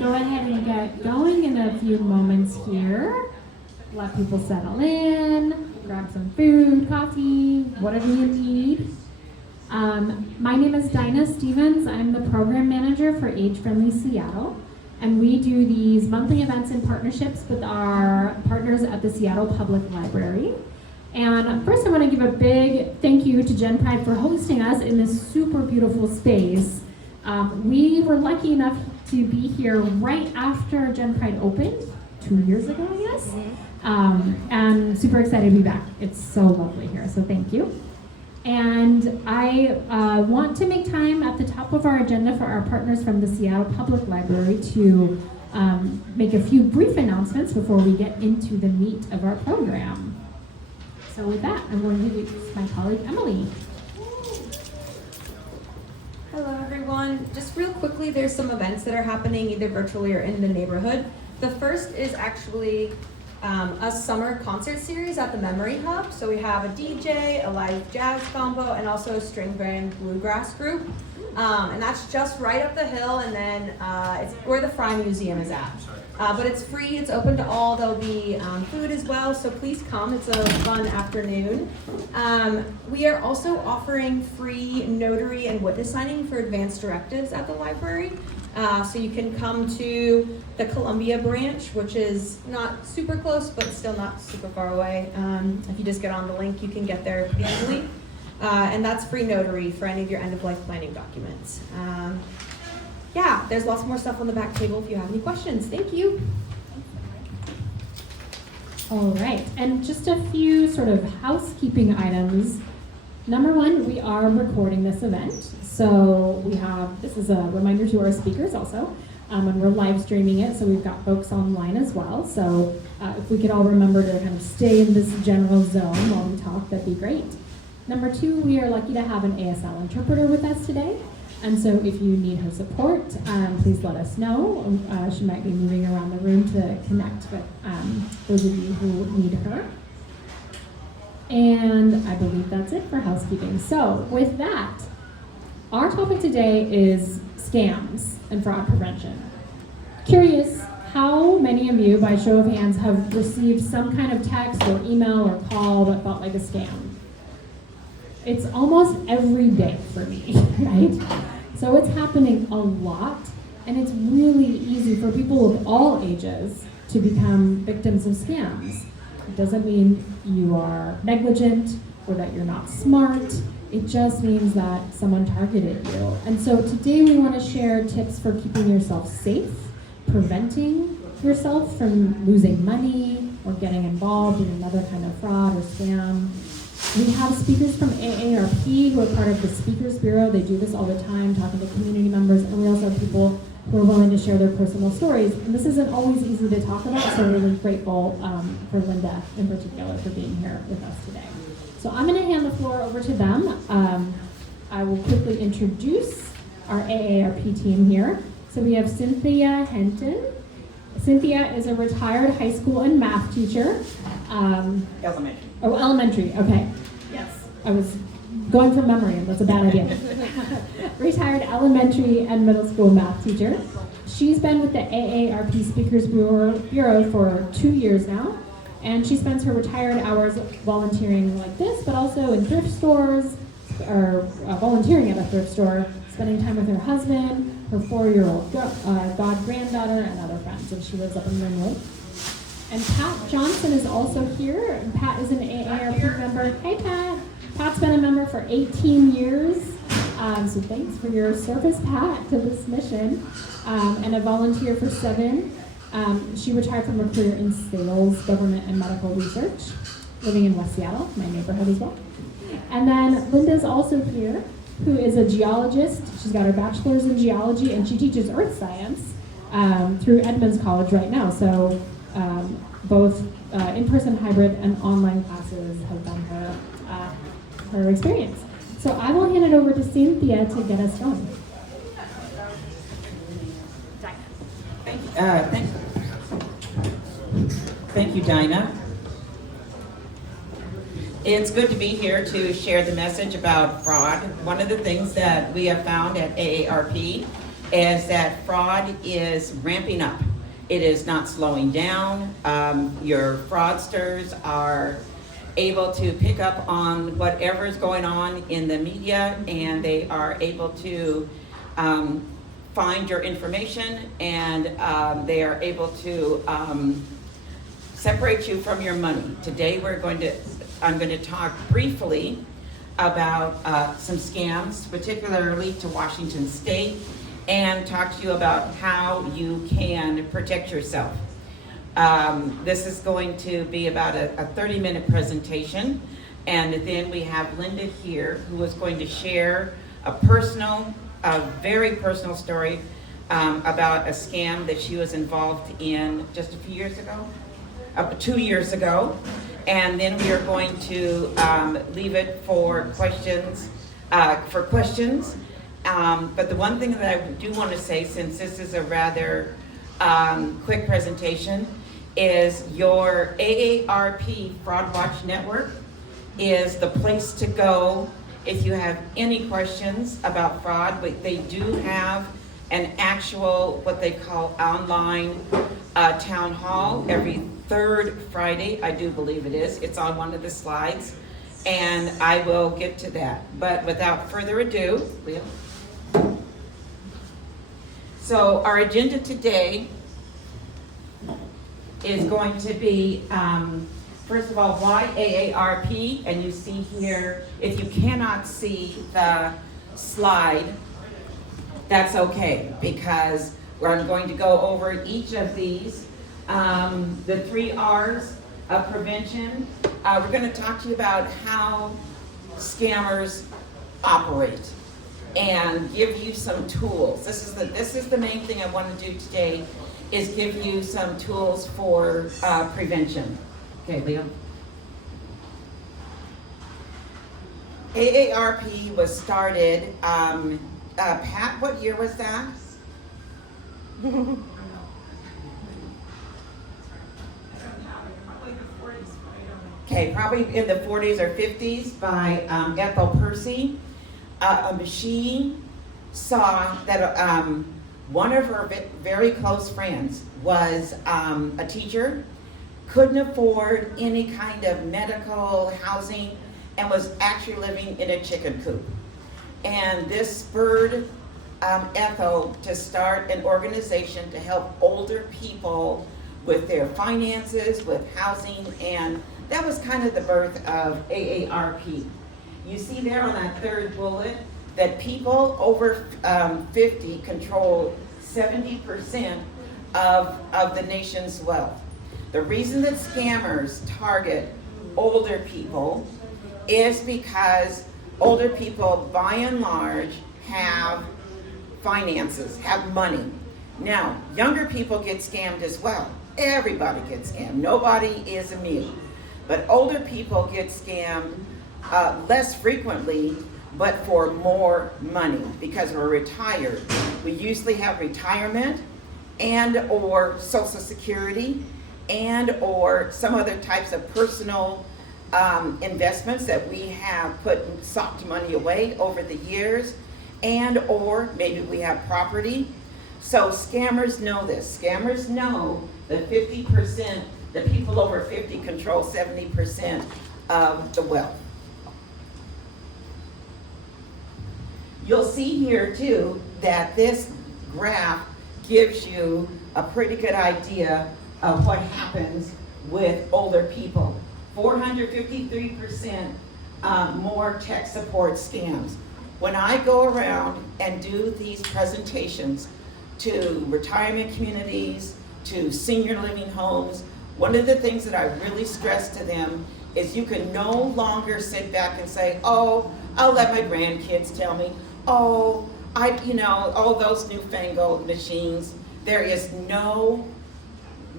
Go ahead and get going in a few moments here. Let people settle in, grab some food, coffee, whatever you need. My name is Dinah Stevens. I'm the program manager for Age Friendly Seattle. And we do these monthly events in partnerships with our partners at the Seattle Public Library. And first I want to give a big thank you to Gen Pride for hosting us in this super beautiful space. We were lucky enough to be here right after Gen Pride opened, 2 years ago, I guess. And super excited to be back. It's so lovely here, so thank you. And I want to make time at the top of our agenda for our partners from the Seattle Public Library to make a few brief announcements before we get into the meat of our program. So with that, I'm going to introduce my colleague, Emily. Hello everyone. Just real quickly, there's some events that are happening either virtually or in the neighborhood. The first is actually a summer concert series at the Memory Hub. So we have a DJ, a live jazz combo, and also a string band bluegrass group. And that's just right up the hill, and then it's where the Fry Museum is at. But it's free, it's open to all. There'll be food as well, so please come. It's a fun afternoon. We are also offering free notary and witness signing for advanced directives at the library. So you can come to the Columbia branch, which is not super close, but still not super far away. If you just get on the link, you can get there pretty easily. And that's free notary for any of your end-of-life planning documents. Yeah, there's lots more stuff on the back table if you have any questions. Thank you. All right, and just a few sort of housekeeping items. Number one, we are recording this event. So this is a reminder to our speakers also, and we're live streaming it, so we've got folks online as well. So if we could all remember to kind of stay in this general zone while we talk, that'd be great. Number two, we are lucky to have an ASL interpreter with us today. And so if you need her support, please let us know. She might be moving around the room to connect with those of you who need her. And I believe that's it for housekeeping. So with that, our topic today is scams and fraud prevention. Curious how many of you, by show of hands, have received some kind of text or email or call that felt like a scam? It's almost every day for me, right? So it's happening a lot, and it's really easy for people of all ages to become victims of scams. It doesn't mean you are negligent or that you're not smart. It just means that someone targeted you. And so today we want to share tips for keeping yourself safe, preventing yourself from losing money or getting involved in another kind of fraud or scam. We have speakers from AARP who are part of the Speakers Bureau. They do this all the time, talking to community members, and we also have people who are willing to share their personal stories. And this isn't always easy to talk about, so we're really grateful for Linda in particular for being here with us today. So I'm going to hand the floor over to them. I will quickly introduce our AARP team here. So we have Cynthia Henton. Cynthia is a retired high school and math teacher. Elementary. Oh, elementary, okay. Yes. I was going from memory, and that's a bad idea. Retired elementary and middle school math teacher. She's been with the AARP Speakers Bureau for 2 years now, and she spends her retired hours volunteering like this, but also in thrift stores, or volunteering at a thrift store, spending time with her husband, her 4-year-old god-granddaughter, and other friends, and she lives up in Linwood. And Pat Johnson is also here. And Pat is an AARP member. Hey, Pat. Pat's been a member for 18 years. So thanks for your service, Pat, to this mission. And a volunteer for 7. She retired from a career in sales, government, and medical research, living in West Seattle, my neighborhood as well. And then Linda's also here, who is a geologist. She's got her bachelor's in geology, and she teaches earth science through Edmonds College right now. So both in-person, hybrid, and online classes have been her experience. So I will hand it over to Cynthia to get us going. Thank you, Dinah. It's good to be here to share the message about fraud. One of the things that we have found at AARP is that fraud is ramping up. It is not slowing down. Your fraudsters are able to pick up on whatever is going on in the media, and they are able to find your information, and they are able to separate you from your money. Today I'm going to talk briefly about some scams, particularly to Washington State, and talk to you about how you can protect yourself. This is going to be about a 30-minute presentation, and then we have Linda here who is going to share a very personal story about a scam that she was involved in just a few years ago, 2 years ago. And then we are going to leave it for questions. But the one thing that I do want to say, since this is a rather quick presentation, is your AARP Fraud Watch Network is the place to go if you have any questions about fraud. But they do have an actual, what they call online town hall every third Friday, I do believe it is. It's on one of the slides, and I will get to that. But without further ado, so our agenda today is going to be, first of all, why AARP, and you see here, if you cannot see the slide, that's okay, because I'm going to go over each of these. The 3 R's of prevention. We're going to talk to you about how scammers operate and give you some tools. This is the main thing I want to do today, is give you some tools for prevention. Okay, Leo. AARP was started, Pat, what year was that? Okay, probably in the 40s or 50s by Ethel Percy. She saw that one of her very close friends was a teacher, couldn't afford any kind of medical housing, and was actually living in a chicken coop. And this spurred Ethel to start an organization to help older people with their finances, with housing, and that was kind of the birth of AARP. You see there on that third bullet that people over 50 control 70% of the nation's wealth. The reason that scammers target older people is because older people, by and large, have finances, have money. Now, younger people get scammed as well. Everybody gets scammed. Nobody is immune. But older people get scammed less frequently, but for more money because we're retired. We usually have retirement and or Social Security and or some other types of personal investments that we have put soft money away over the years, and or maybe we have property. So scammers know this. Scammers know that 50%, the people over 50 control 70% of the wealth. You'll see here too that this graph gives you a pretty good idea of what happens with older people. 453% more tech support scams. When I go around and do these presentations to retirement communities, to senior living homes, one of the things that I really stress to them is you can no longer sit back and say, oh, I'll let my grandkids tell me, oh, all those newfangled machines. There is no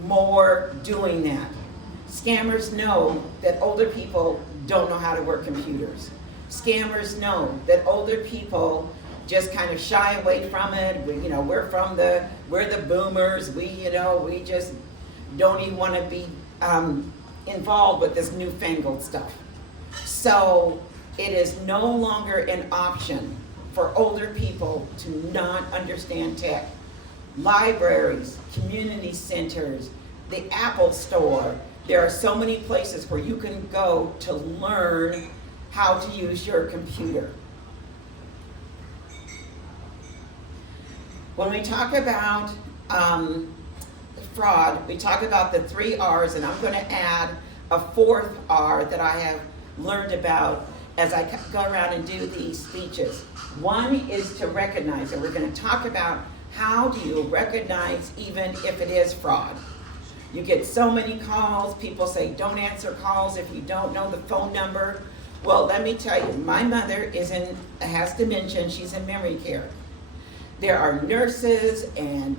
more doing that. Scammers know that older people don't know how to work computers. Scammers know that older people just kind of shy away from it. We're the boomers. We just don't even want to be involved with this newfangled stuff. So it is no longer an option for older people to not understand tech. Libraries, community centers, the Apple Store. There are so many places where you can go to learn how to use your computer. When we talk about fraud, we talk about the 3 R's, and I'm going to add a 4th R that I have learned about as I go around and do these speeches. One is to recognize, and we're going to talk about how do you recognize even if it is fraud. You get so many calls, people say don't answer calls if you don't know the phone number. Well, let me tell you, my mother has dementia, and she's in memory care. There are nurses and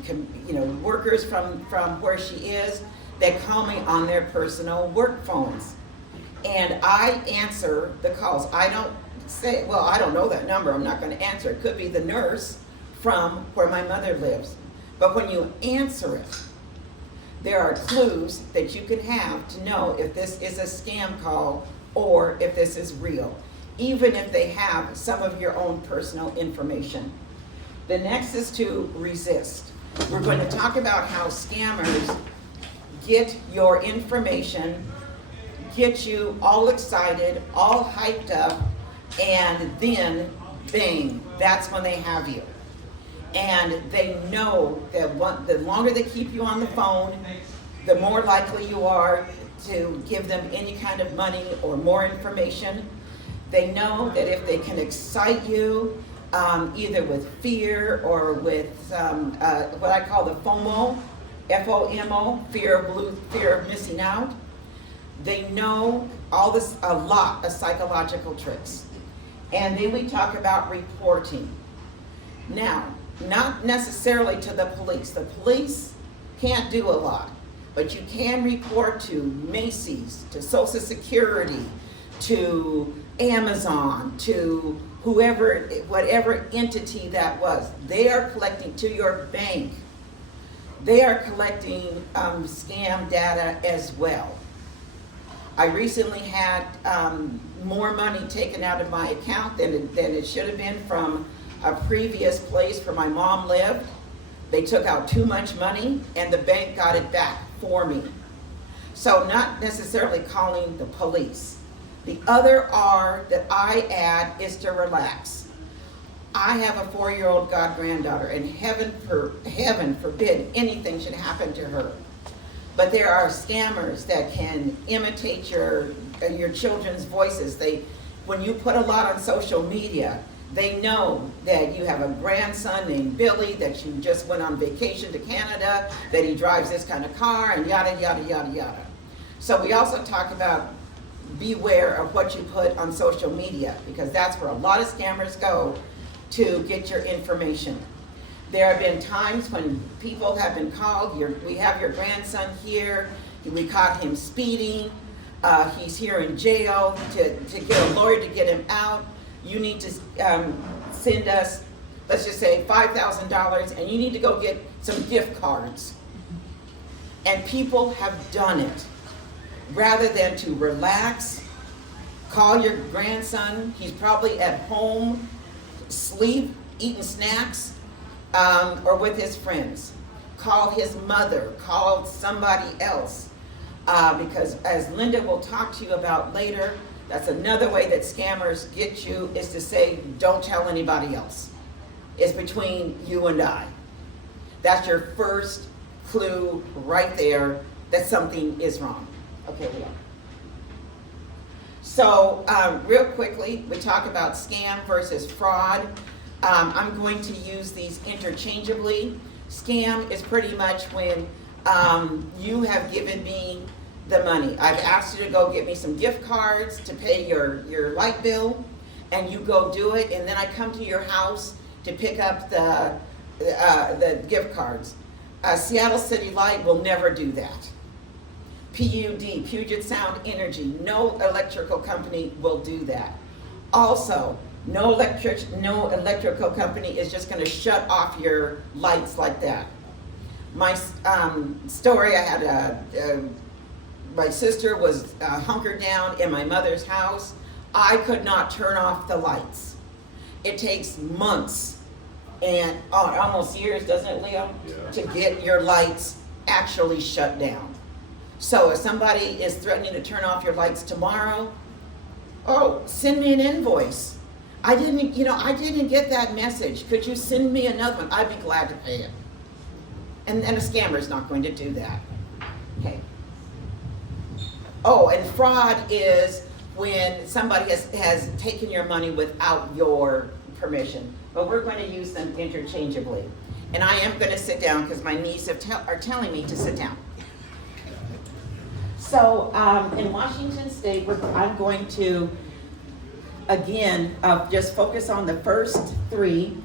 workers from where she is that call me on their personal work phones. And I answer the calls. I don't say, well, I don't know that number, I'm not going to answer. It could be the nurse from where my mother lives. But when you answer it, there are clues that you can have to know if this is a scam call or if this is real, even if they have some of your own personal information. The next is to resist. We're going to talk about how scammers get your information, get you all excited, all hyped up, and then, bang, that's when they have you. And they know that the longer they keep you on the phone, the more likely you are to give them any kind of money or more information. They know that if they can excite you, either with fear or with what I call the FOMO, F-O-M-O, fear of missing out. They know a lot of psychological tricks. And then we talk about reporting. Now, not necessarily to the police. The police can't do a lot, but you can report to Macy's, to Social Security, to Amazon, to whoever, whatever entity that was. They are collecting, to your bank. They are collecting scam data as well. I recently had more money taken out of my account than it should have been from a previous place where my mom lived. They took out too much money and the bank got it back for me. So not necessarily calling the police. The other R that I add is to relax. I have a 4-year-old god-granddaughter, and heaven forbid anything should happen to her. But there are scammers that can imitate your children's voices. When you put a lot on social media, they know that you have a grandson named Billy, that you just went on vacation to Canada, that he drives this kind of car, and yada, yada, yada, yada. So we also talk about beware of what you put on social media, because that's where a lot of scammers go to get your information. There have been times when people have been called, we have your grandson here, we caught him speeding, he's here in jail, to get a lawyer to get him out. You need to send us, let's just say $5,000, and you need to go get some gift cards. And people have done it. Rather than to relax, call your grandson, he's probably at home, sleep, eating snacks, or with his friends. Call his mother, call somebody else. Because as Linda will talk to you about later, that's another way that scammers get you, is to say, don't tell anybody else. It's between you and I. That's your first clue right there that something is wrong. Okay, we are. So real quickly, we talk about scam versus fraud. I'm going to use these interchangeably. Scam is pretty much when you have given me the money. I've asked you to go get me some gift cards to pay your light bill, and you go do it, and then I come to your house to pick up the gift cards. Seattle City Light will never do that. PUD, Puget Sound Energy, no electrical company will do that. Also, no electrical company is just going to shut off your lights like that. My story, I had my sister was hunkered down in my mother's house. I could not turn off the lights. it takes months and almost years, doesn't it, Leo? Yeah. To get your lights actually shut down. So if somebody is threatening to turn off your lights tomorrow, oh, send me an invoice. I didn't get that message. Could you send me another one? I'd be glad to pay it. And a scammer is not going to do that. Okay. Oh, and fraud is when somebody has taken your money without your permission. But we're going to use them interchangeably. And I am going to sit down because my knees are telling me to sit down. So in Washington State, I'm going to, again, just focus on the first three,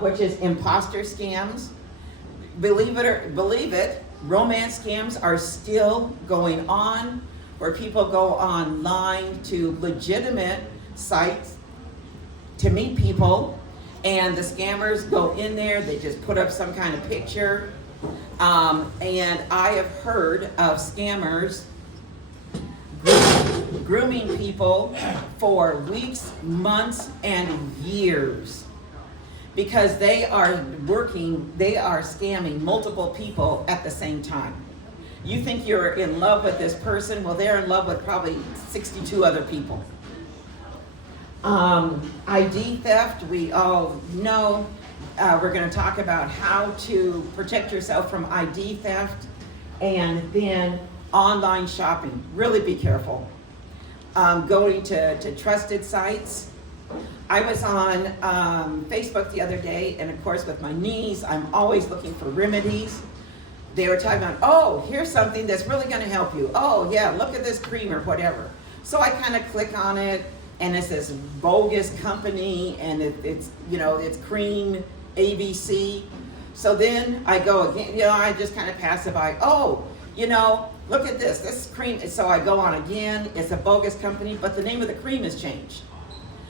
which is imposter scams. Believe it, romance scams are still going on, where people go online to legitimate sites to meet people, and the scammers go in there, they just put up some kind of picture, and I have heard of scammers grooming people for weeks, months, and years, because they are scamming multiple people at the same time. You think you're in love with this person, well, they're in love with probably 62 other people. ID theft, we all know. We're going to talk about how to protect yourself from ID theft, and then online shopping. Really be careful. Going to trusted sites. I was on Facebook the other day, and of course with my knees, I'm always looking for remedies. They were talking about, oh, here's something that's really going to help you. Oh yeah, look at this cream or whatever. So I kind of click on it, and it's this bogus company, and it's cream ABC. So then I go again, I just kind of pass it by. Oh, look at this cream. So I go on again, it's a bogus company, but the name of the cream has changed.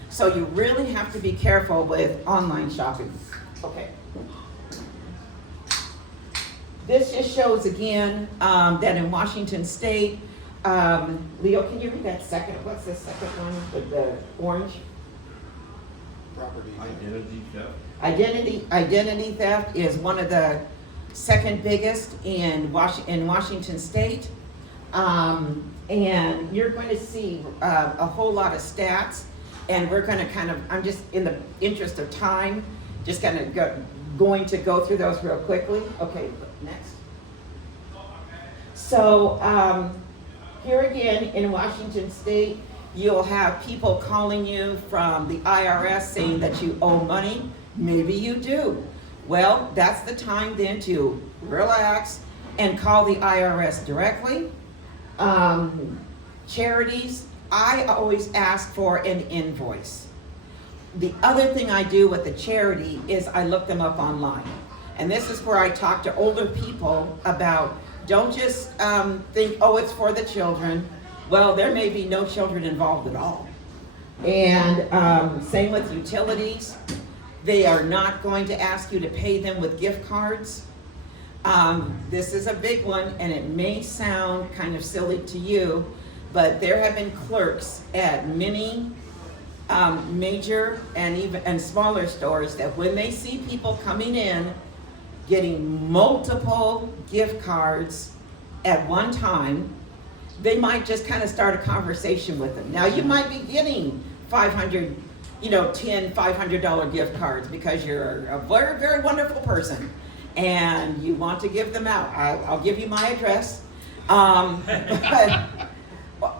So you really have to be careful with online shopping. Okay. This just shows again that in Washington State, Leo, can you read that second? What's the second one with the orange? Property identity theft. Identity theft is one of the second biggest in Washington State. And you're going to see a whole lot of stats, and we're going to I'm just in the interest of time, just going to go through those real quickly. Okay, next. So here again in Washington State, you'll have people calling you from the IRS saying that you owe money. Maybe you do. Well, that's the time then to relax and call the IRS directly. Charities, I always ask for an invoice. The other thing I do with the charity is I look them up online. And this is where I talk to older people about, don't just think, oh, it's for the children. Well, there may be no children involved at all. And same with utilities. They are not going to ask you to pay them with gift cards. This is a big one, and it may sound kind of silly to you, but there have been clerks at many major and smaller stores that when they see people coming in getting multiple gift cards at one time, they might just kind of start a conversation with them. Now you might be getting $500 gift cards because you're a very, very wonderful person and you want to give them out. I'll give you my address.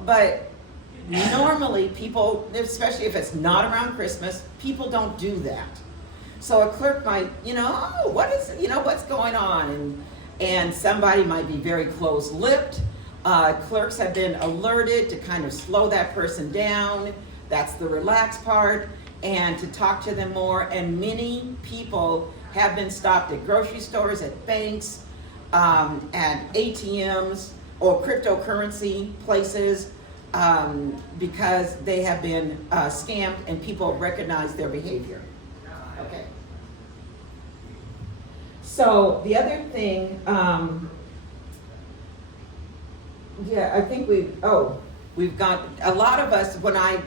But normally people, especially if it's not around Christmas, people don't do that. So a clerk might, oh, what's going on? And somebody might be very close-lipped. Clerks have been alerted to kind of slow that person down. That's the relaxed part, and to talk to them more. And many people have been stopped at grocery stores, at banks, at ATMs, or cryptocurrency places, because they have been scammed and people recognize their behavior. Okay. So the other thing, I think we've got a lot of us, when I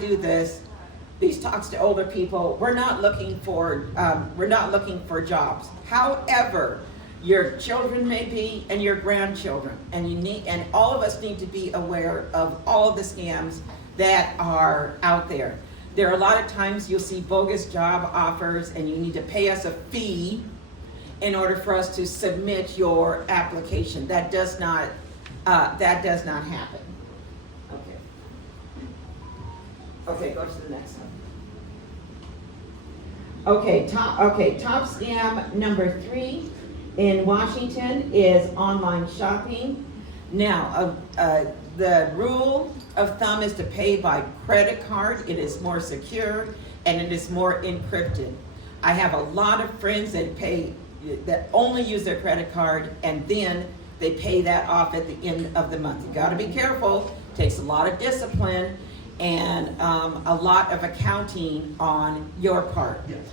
do this, these talks to older people, we're not looking for jobs. However, your children may be and your grandchildren, and all of us need to be aware of all of the scams that are out there. There are a lot of times you'll see bogus job offers and you need to pay us a fee in order for us to submit your application. That does not happen. Okay, go to the next one. Okay, top scam number 3 in Washington is online shopping. Now, the rule of thumb is to pay by credit card. It is more secure and it is more encrypted. I have a lot of friends that only use their credit card and then they pay that off at the end of the month. You gotta be careful, it takes a lot of discipline and a lot of accounting on your part. Yes.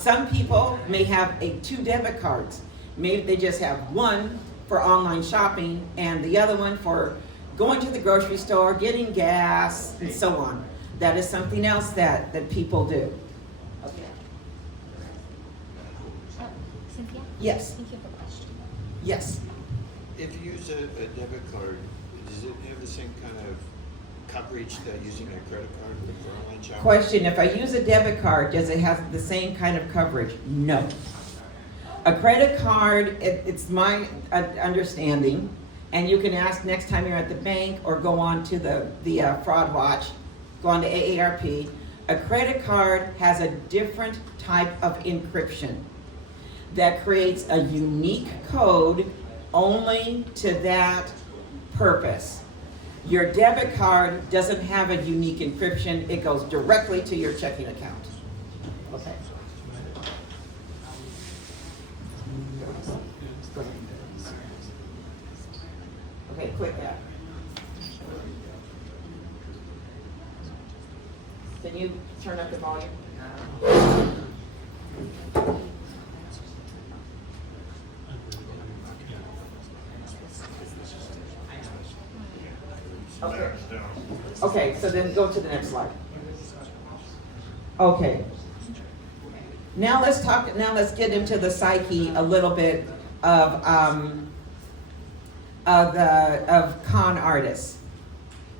Some people may have 2 debit cards. Maybe they just have one for online shopping and the other one for going to the grocery store, getting gas, and so on. That is something else that people do. Okay. Cynthia? Yes. Thank you for the question. Yes. If you use a debit card, does it have the same kind of coverage that using a credit card for online shopping? Question, if I use a debit card, does it have the same kind of coverage? No. A credit card, it's my understanding, and you can ask next time you're at the bank or go on to the Fraud Watch, go on to AARP. A credit card has a different type of encryption that creates a unique code only to that purpose. Your debit card doesn't have a unique encryption. It goes directly to your checking account. Okay. Okay, click that. Can you turn up the volume? Okay. Okay, so then go to the next slide. Okay. Now let's get into the psyche a little bit of con artists.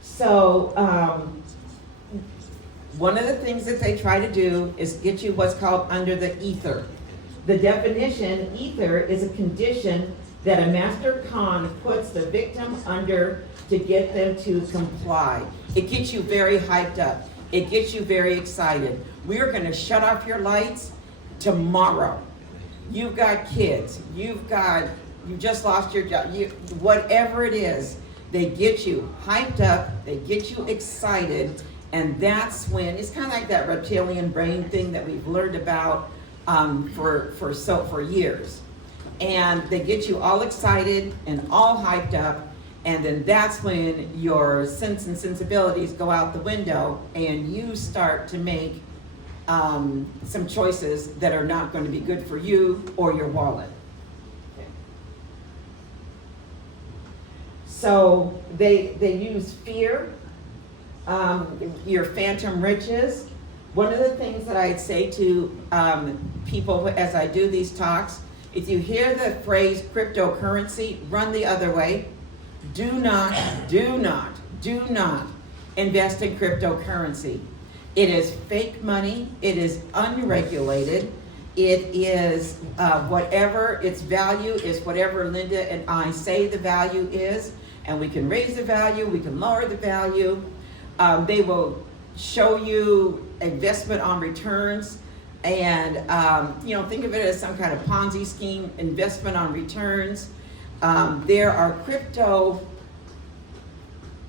So one of the things that they try to do is get you what's called under the ether. The definition, ether, is a condition that a master con puts the victim under to get them to comply. It gets you very hyped up. It gets you very excited. We are gonna shut off your lights tomorrow. You've got kids, you just lost your job, whatever it is, they get you hyped up, they get you excited, and that's when, it's kind of like that reptilian brain thing that we've learned about for years. And they get you all excited and all hyped up, and then that's when your sense and sensibilities go out the window and you start to make some choices that are not going to be good for you or your wallet. Okay. So they use fear, your phantom riches. One of the things that I'd say to people as I do these talks, if you hear the phrase cryptocurrency, run the other way. Do not invest in cryptocurrency. It is fake money. It is unregulated. It is whatever its value is, whatever Linda and I say the value is, and we can raise the value, we can lower the value. They will show you investment on returns, and think of it as some kind of Ponzi scheme, investment on returns. There are crypto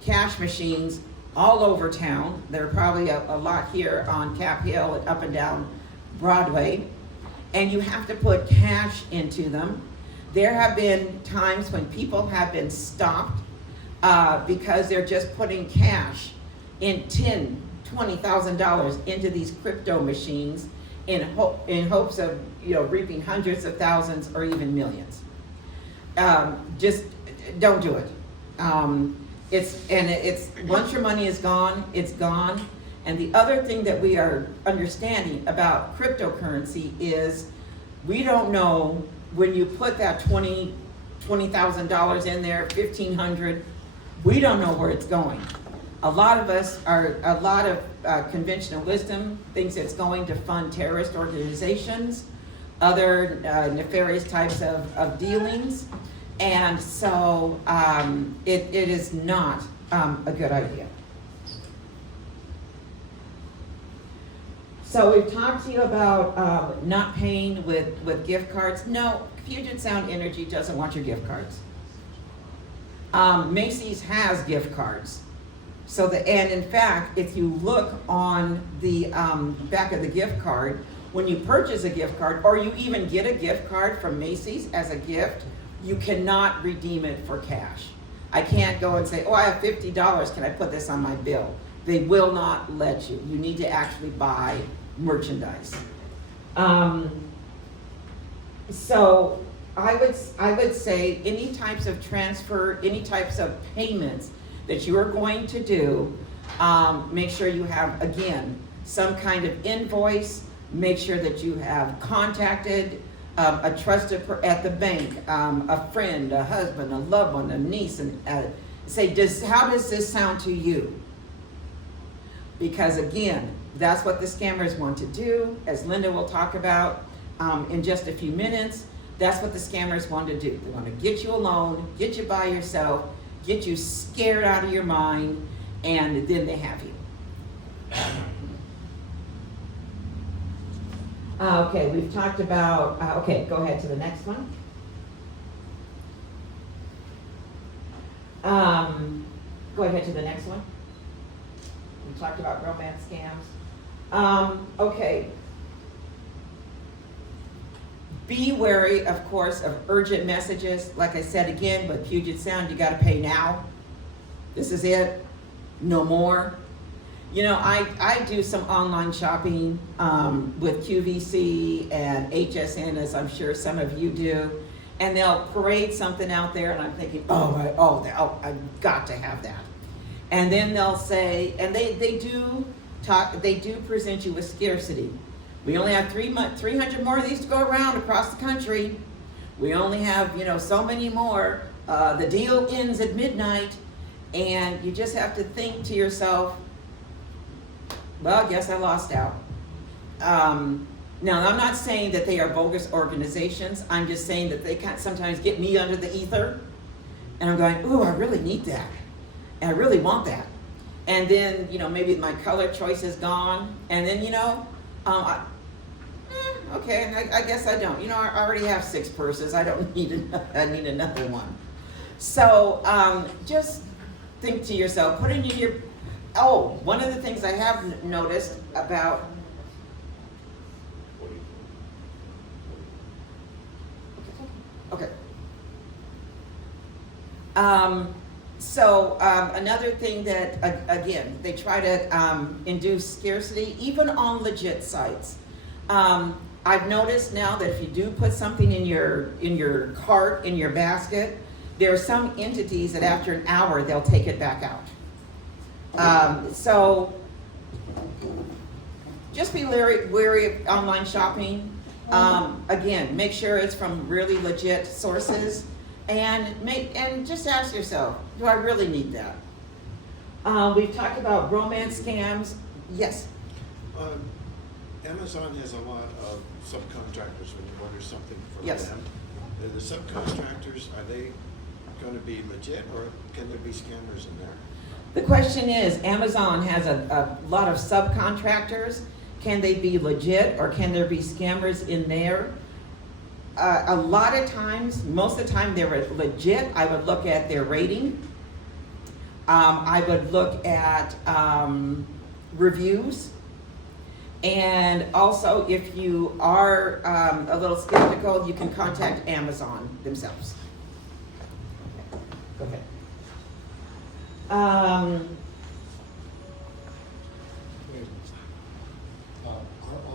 cash machines all over town. There are probably a lot here on Cap Hill and up and down Broadway. And you have to put cash into them. There have been times when people have been stopped because they're just putting cash in $20,000 into these crypto machines in hopes of reaping hundreds of thousands or even millions. Just don't do it. It's once your money is gone, it's gone, And the other thing that we are understanding about cryptocurrency is we don't know when you put that $20,000 in there, $1,500, we don't know where it's going. A lot of conventional wisdom thinks it's going to fund terrorist organizations, other nefarious types of dealings, and so it is not a good idea. So we've talked to you about not paying with gift cards. No, Puget Sound Energy doesn't want your gift cards. Macy's has gift cards. And in fact, if you look on the back of the gift card, when you purchase a gift card, or you even get a gift card from Macy's as a gift, you cannot redeem it for cash. I can't go and say, oh, I have $50, can I put this on my bill? They will not let you. You need to actually buy merchandise. So I would say any types of transfer, any types of payments that you are going to do, make sure you have, again, some kind of invoice. Make sure that you have contacted a trusted at the bank, a friend, a husband, a loved one, a niece, and say, how does this sound to you? Because again, that's what the scammers want to do, as Linda will talk about in just a few minutes. That's what the scammers want to do. They want to get you alone, get you by yourself, get you scared out of your mind, and then they have you. Okay, we've talked about, okay, go ahead to the next one. Go ahead to the next one. We talked about romance scams. Okay. Be wary, of course, of urgent messages. Like I said again, with Puget Sound, you got to pay now. This is it. No more. You know, I do some online shopping with QVC and HSN, as I'm sure some of you do, and they'll parade something out there, and I'm thinking, I've got to have that. And then they'll say, and they do present you with scarcity. We only have 300 more of these to go around across the country. We only have, so many more. The deal ends at midnight, and you just have to think to yourself, well, I guess I lost out. Now, I'm not saying that they are bogus organizations. I'm just saying that they can sometimes get me under the ether, and I'm going, ooh, I really need that, and I really want that. And then, maybe my color choice is gone, and then, okay, I guess I don't. I already have 6 purses. I don't need I need another one. So just think to yourself, put in your. Oh, one of the things I have noticed about. Okay. Another thing that again they try to induce scarcity, even on legit sites. I've noticed now that if you do put something in your cart, in your basket, there are some entities that after an hour they'll take it back out. So just be wary of online shopping. Again, make sure it's from really legit sources, and just ask yourself, do I really need that? We've talked about romance scams. Yes. Amazon has a lot of subcontractors when you order something from Yes. them. The subcontractors, are they going to be legit, or can there be scammers in there? The question is, Amazon has a lot of subcontractors. Can they be legit, or can there be scammers in there? A lot of times, most of the time they're legit. I would look at their rating. I would look at reviews. And also, if you are a little skeptical, you can contact Amazon themselves. Go ahead. Are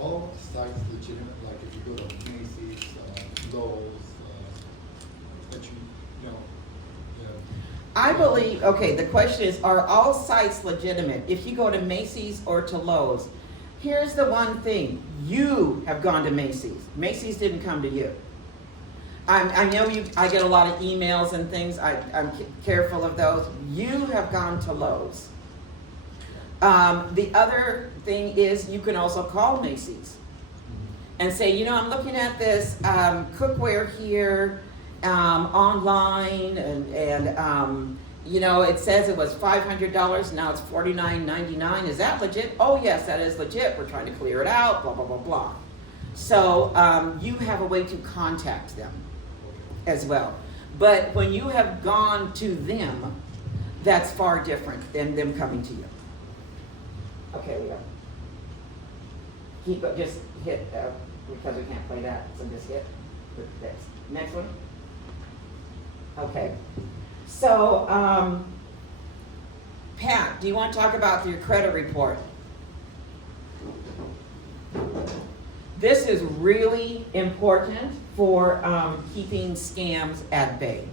all sites legitimate? Like if you go to Macy's, Lowe's, I believe, okay, the question is, are all sites legitimate? If you go to Macy's or to Lowe's, here's the one thing, you have gone to Macy's. Macy's didn't come to you. I know I get a lot of emails and things, I'm careful of those. You have gone to Lowe's. The other thing is, you can also call Macy's and say, you know, I'm looking at this cookware here, online, and you know, it says it was $500, now it's $49.99. Is that legit? Oh yes, that is legit. We're trying to clear it out, blah, blah, blah, blah. So you have a way to contact them as well. But when you have gone to them, that's far different than them coming to you. Okay, we go. Just hit, because we can't play that, so just hit this. Next one. Okay. So, Pat, do you want to talk about your credit report? This is really important for keeping scams at bay.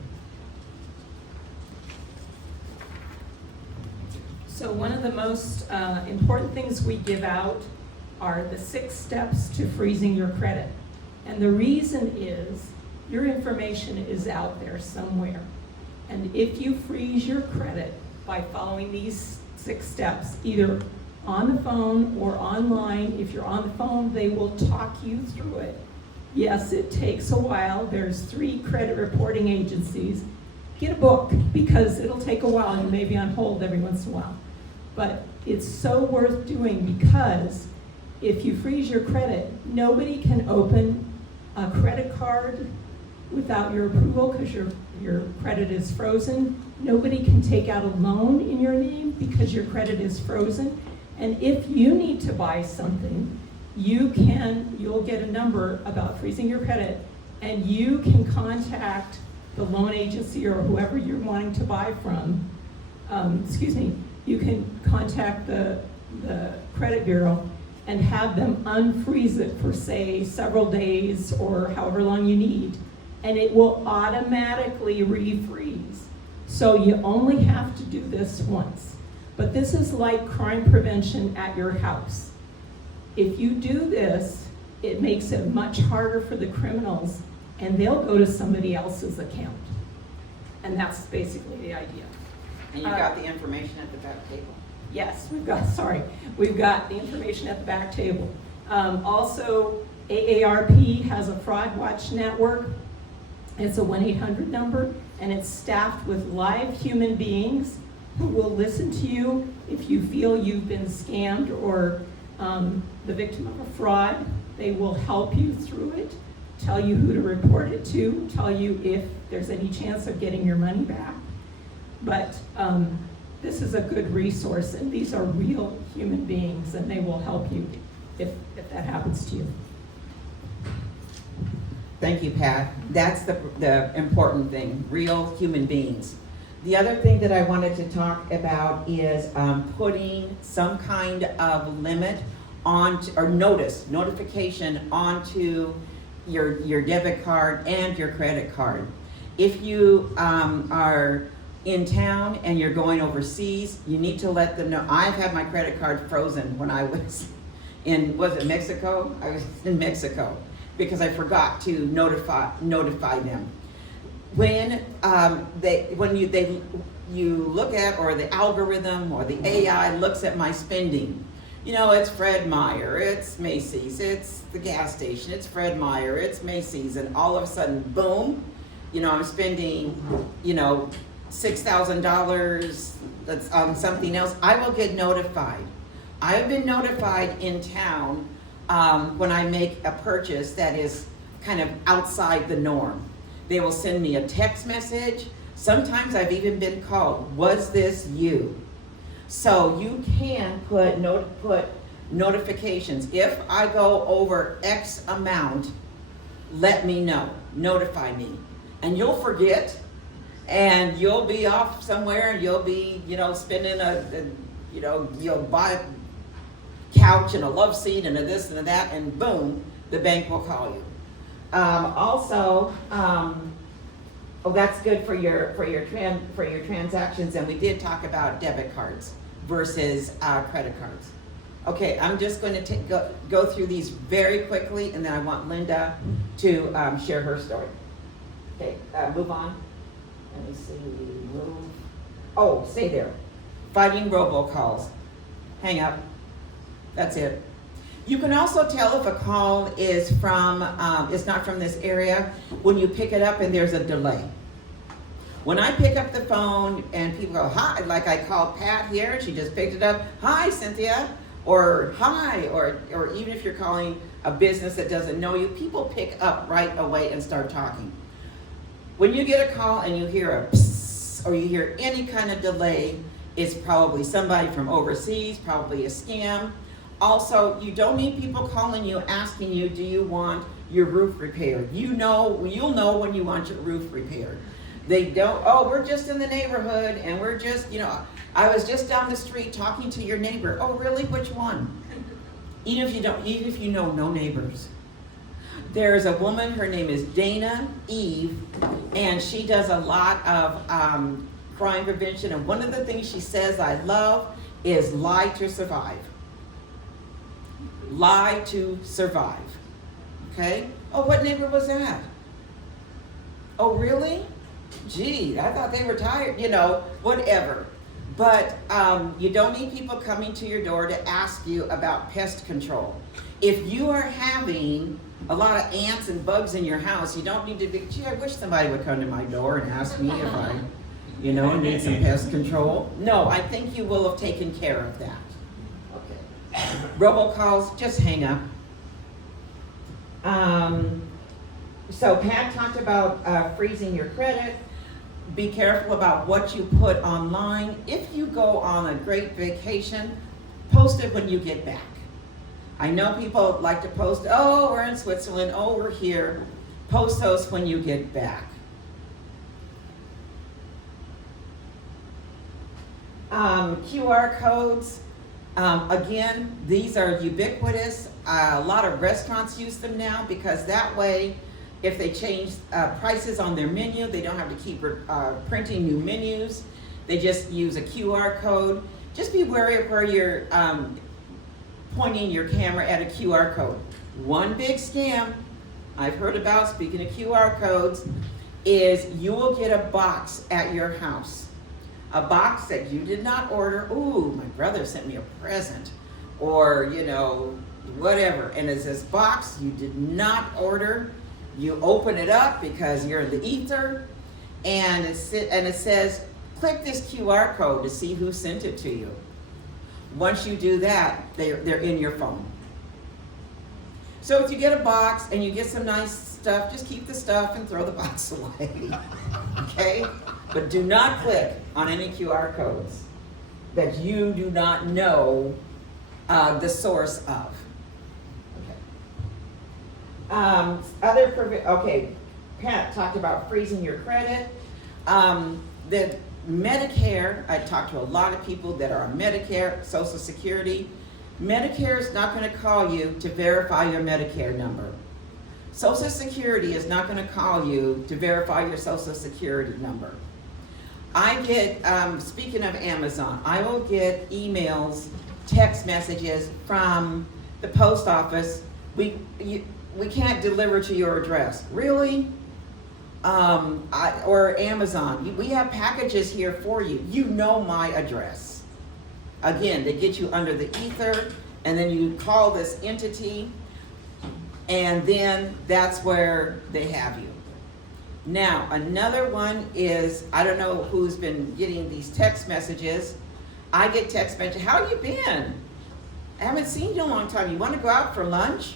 So one of the most important things we give out are the 6 steps to freezing your credit. And the reason is your information is out there somewhere. And if you freeze your credit by following these 6 steps, either on the phone or online, if you're on the phone, they will talk you through it. Yes, it takes a while. There's 3 credit reporting agencies. Get a book, because it'll take a while. You may be on hold every once in a while. But it's so worth doing, because if you freeze your credit, nobody can open a credit card without your approval, because your credit is frozen. Nobody can take out a loan in your because your credit is frozen. And if you need to buy something, you'll get a number about freezing your credit, and you can contact the loan agency or whoever you're wanting to buy from. You can contact the credit bureau and have them unfreeze it for, say, several days or however long you need, and it will automatically refreeze. So you only have to do this once. But this is like crime prevention at your house. If you do this, it makes it much harder for the criminals, and they'll go to somebody else's account. And that's basically the idea. And you got the information at the back table. Yes, we've got the information at the back table. Also, AARP has a fraud watch network. It's a 1-800 number, and it's staffed with live human beings who will listen to you if you feel you've been scammed or the victim of a fraud. They will help you through it, tell you who to report it to, tell you if there's any chance of getting your money back. But this is a good resource, and these are real human beings, and they will help you if that happens to you. Thank you, Pat. That's the important thing, real human beings. The other thing that I wanted to talk about is putting some kind of limit on, or notification onto your debit card and your credit card. If you are in town and you're going overseas, you need to let them know. I've had my credit card frozen when I was it Mexico? I was in Mexico because I forgot to notify them. When you look at, or the algorithm or the AI looks at my spending, you know, it's Fred Meyer, it's Macy's, it's the gas station, it's Fred Meyer, it's Macy's, and all of a sudden, boom, you know, I'm spending, you know, $6,000 that's on something else, I will get notified. I've been notified in town when I make a purchase that is kind of outside the norm. They will send me a text message. Sometimes I've even been called, was this you? So you can put notifications. If I go over X amount, let me know, notify me. And you'll forget, and you'll be off somewhere, and you'll be, you know, spending you'll buy a couch and a love seat and a this and a that, and boom, the bank will call you. Also, Oh, that's good for your transactions, and we did talk about debit cards versus credit cards. Okay, I'm just going to go through these very quickly, and then I want Linda to share her story. Okay, move on. Let me see. Move. Oh, stay there. Fighting robocalls. Hang up. That's it. You can also tell if a call is is not from this area when you pick it up and there's a delay. When I pick up the phone and people go, hi, like I called Pat here and she just picked it up, hi, Cynthia, or hi, or even if you're calling a business that doesn't know you, people pick up right away and start talking. When you get a call and you hear a psst, or you hear any kind of delay, it's probably somebody from overseas, probably a scam. Also, you don't need people calling you asking you, do you want your roof repaired? You'll know when you want your roof repaired. They don't, oh, we're just in the neighborhood and we're just, I was just down the street talking to your neighbor. Oh, really? Which one? Even if you know no neighbors. There's a woman, her name is Dana Eve, and she does a lot of crime prevention. And one of the things she says I love is lie to survive. Lie to survive. Okay? Oh, what neighbor was that? Oh, really? Gee, I thought they were tired, whatever. But you don't need people coming to your door to ask you about pest control. If you are having a lot of ants and bugs in your house, you don't need to be, gee, I wish somebody would come to my door and ask me if I, need some pest control. No, I think you will have taken care of that. Okay. Robocalls, just hang up. So Pat talked about freezing your credit. Be careful about what you put online. If you go on a great vacation, post it when you get back. I know people like to post, oh, we're in Switzerland, oh, we're here. Post those when you get back. QR codes, again, these are ubiquitous. A lot of restaurants use them now because that way, if they change prices on their menu, they don't have to keep printing new menus. They just use a QR code. Just be wary of where you're pointing your camera at a QR code. One big scam I've heard about, speaking of QR codes, is you will get a box at your house. A box that you did not order. Ooh, my brother sent me a present. Or, whatever. And it's this box you did not order. You open it up because you're in the ether, and it says, click this QR code to see who sent it to you. Once you do that, they're in your phone. So if you get a box and you get some nice stuff, just keep the stuff and throw the box away. Okay? But do not click on any QR codes that you do not know the source of. Okay, Pat talked about freezing your credit. The Medicare, I talked to a lot of people that are on Medicare, Social Security. Medicare is not going to call you to verify your Medicare number. Social Security is not going to call you to verify your Social Security number. I get, speaking of Amazon, I will get emails, text messages from the post office. We can't deliver to your address. Really? Or Amazon. We have packages here for you. You know my address. Again, they get you under the ether, and then you call this entity, and then that's where they have you. Now, another one is, I don't know who's been getting these text messages. I get text messages, how have you been? I haven't seen you in a long time. You want to go out for lunch?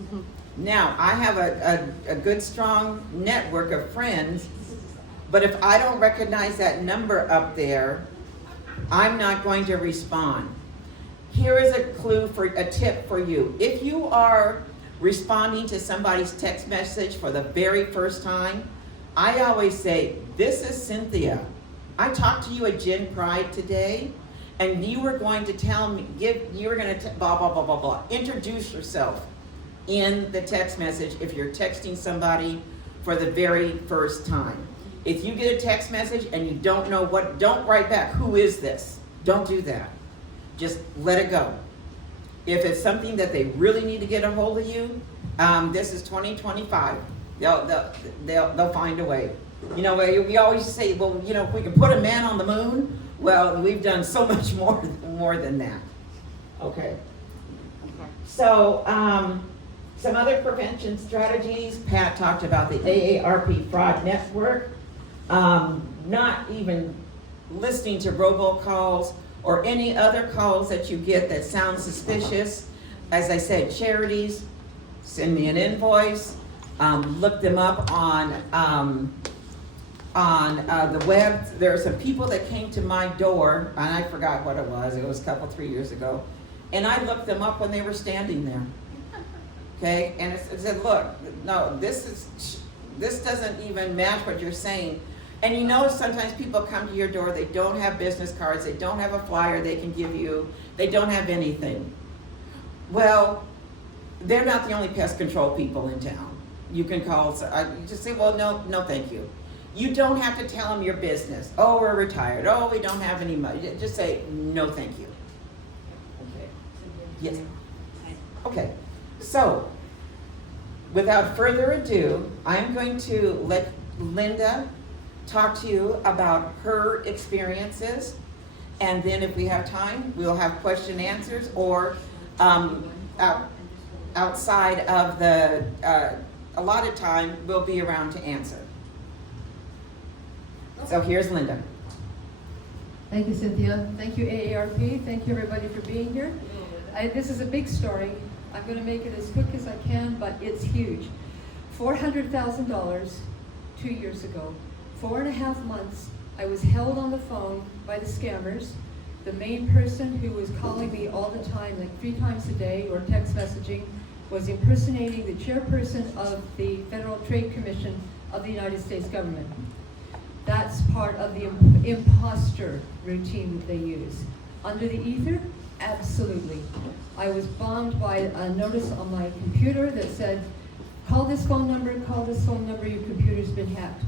Mm-hmm. Now, I have a good, strong network of friends, but if I don't recognize that number up there, I'm not going to respond. Here is a tip for you. If you are responding to somebody's text message for the very first time, I always say, this is Cynthia. I talked to you at Gen Pride today, and you were going to tell me, blah, blah, blah, blah, blah. Introduce yourself in the text message if you're texting somebody for the very first time. If you get a text message and you don't know what, don't write back, who is this? Don't do that. Just let it go. If it's something that they really need to get a hold of you, this is 2025. They'll find a way. You know, we always say, well, you know, if we can put a man on the moon, well, we've done so much more than that. Okay. So, some other prevention strategies. Pat talked about the AARP fraud network. Not even listening to robocalls or any other calls that you get that sound suspicious. As I said, charities, send me an invoice. Look them up on the web. There are some people that came to my door, and I forgot what it was. It was a couple, 3 years ago. And I looked them up when they were standing there. Okay, and it said, look, no, this doesn't even match what you're saying. And you notice sometimes people come to your door, they don't have business cards, they don't have a flyer they can give you, they don't have anything. Well, they're not the only pest control people in town. You can call, you just say, well, no, thank you. You don't have to tell them your business. Oh, we're retired. Oh, we don't have any money. Just say, no, thank you. Okay. Yes. Okay. So, without further ado, I'm going to let Linda talk to you about her experiences, and then if we have time, we'll have question and answers, or outside of the allotted time, we'll be around to answer. So here's Linda. Thank you, Cynthia. Thank you, AARP. Thank you, everybody, for being here. This is a big story. I'm going to make it as quick as I can, but it's huge. $400,000 2 years ago. 4.5 months, I was held on the phone by the scammers. The main person who was calling me all the time, like 3 times a day, or text messaging, was impersonating the chairperson of the Federal Trade Commission of the United States government. That's part of the imposter routine that they use. Under the ether? Absolutely. I was bombed by a notice on my computer that said, call this phone number, your computer's been hacked.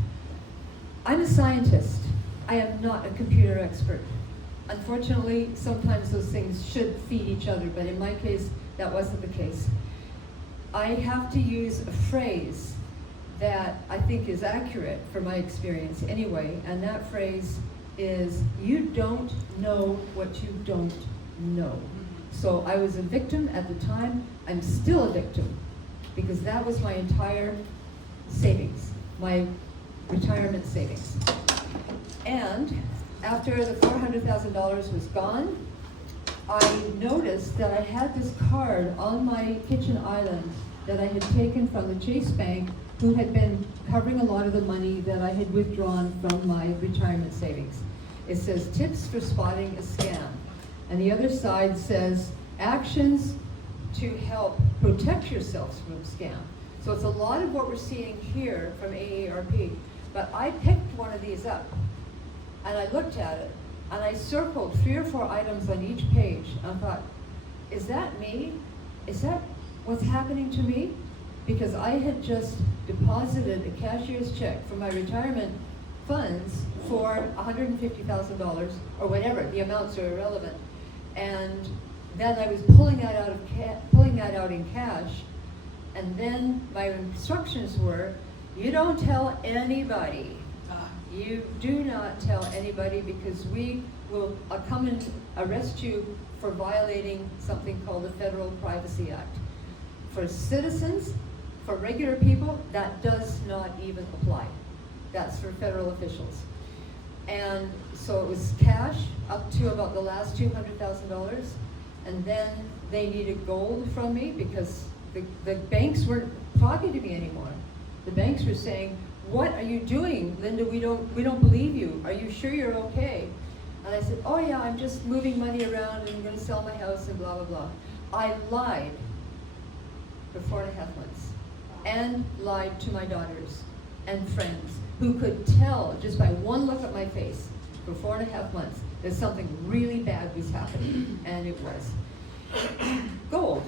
I'm a scientist. I am not a computer expert. Unfortunately, sometimes those things should feed each other, but in my case, that wasn't the case. I have to use a phrase that I think is accurate for my experience anyway, and that phrase is, you don't know what you don't know. So I was a victim at the time. I'm still a victim, because that was my entire savings, my retirement savings. And after the $400,000 was gone, I noticed that I had this card on my kitchen island that I had taken from the Chase Bank, who had been covering a lot of the money that I had withdrawn from my retirement savings. It says, tips for spotting a scam. And the other side says, actions to help protect yourselves from scam. So it's a lot of what we're seeing here from AARP. But I picked one of these up, and I looked at it, and I circled 3 or 4 items on each page. And I thought, is that me? Is that what's happening to me? Because I had just deposited a cashier's check from my retirement funds for $150,000 or whatever. The amounts are irrelevant. And then I was pulling that out in cash. And then my instructions were, you don't tell anybody. You do not tell anybody, because we will come and arrest you for violating something called the Federal Privacy Act. For citizens, for regular people, that does not even apply. That's for federal officials. And so it was cash up to about the last $200,000. And then they needed gold from me, because the banks weren't talking to me anymore. The banks were saying, what are you doing, Linda? We don't believe you. Are you sure you're okay? And I said, oh yeah, I'm just moving money around and I'm going to sell my house and blah, blah, blah. I lied for 4.5 months, and lied to my daughters and friends, who could tell just by one look at my face for 4.5 months that something really bad was happening, and it was. Gold.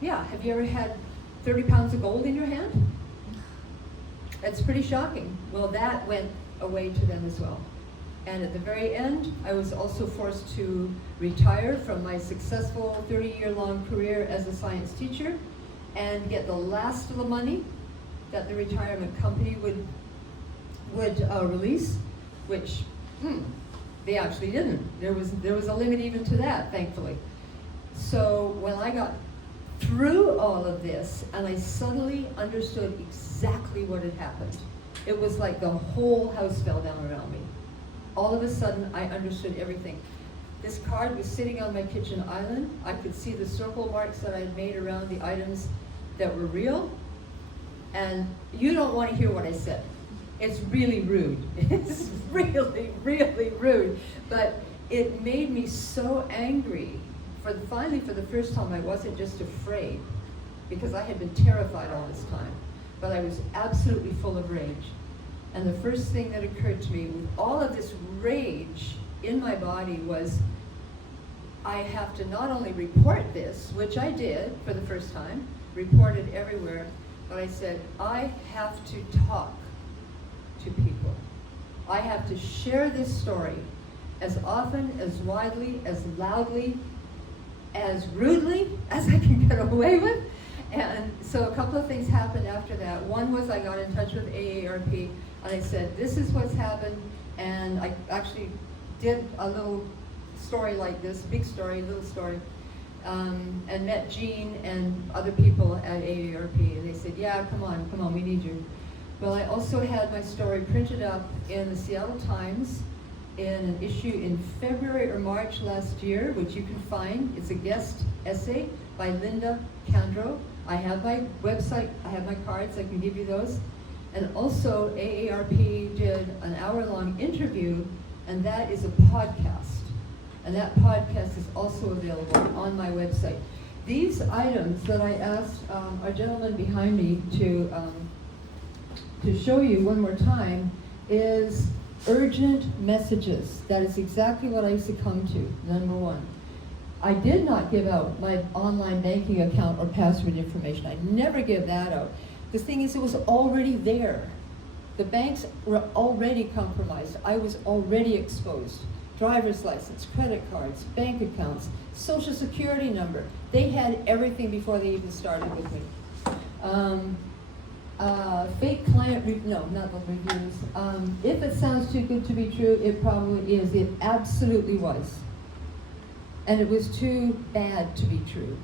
Yeah, have you ever had 30 pounds of gold in your hand? That's pretty shocking. Well, that went away to them as well. And at the very end, I was also forced to retire from my successful 30-year-long career as a science teacher and get the last of the money that the retirement company would release, which they actually didn't. There was a limit even to that, thankfully. So when I got through all of this and I suddenly understood exactly what had happened, it was like the whole house fell down around me. All of a sudden, I understood everything. This card was sitting on my kitchen island. I could see the circle marks that I had made around the items that were real. And you don't want to hear what I said. It's really rude. It's really, really rude. But it made me so angry. Finally, for the first time, I wasn't just afraid, because I had been terrified all this time. But I was absolutely full of rage. And the first thing that occurred to me with all of this rage in my body was, I have to not only report this, which I did for the first time, reported everywhere, but I said, I have to talk to people. I have to share this story as often, as widely, as loudly, as rudely as I can get away with. And so a couple of things happened after that. One was I got in touch with AARP, and I said, this is what's happened, and I actually did a little story like this, big story, little story, and met Jean and other people at AARP, and they said, yeah, come on, we need you. Well, I also had my story printed up in the Seattle Times in an issue in February or March last year, which you can find. It's a guest essay by Linda Candro. I have my website, I have my cards, I can give you those. And also AARP did an hour-long interview, and that is a podcast. And that podcast is also available on my website. These items that I asked our gentleman behind me to show you one more time is urgent messages. That is exactly what I succumbed to, number one. I did not give out my online banking account or password information. I never give that out. The thing is, it was already there. The banks were already compromised. I was already exposed. Driver's license, credit cards, bank accounts, social security number. They had everything before they even started with me. Fake client, no, not the reviews. If it sounds too good to be true, it probably is. It absolutely was. And it was too bad to be true.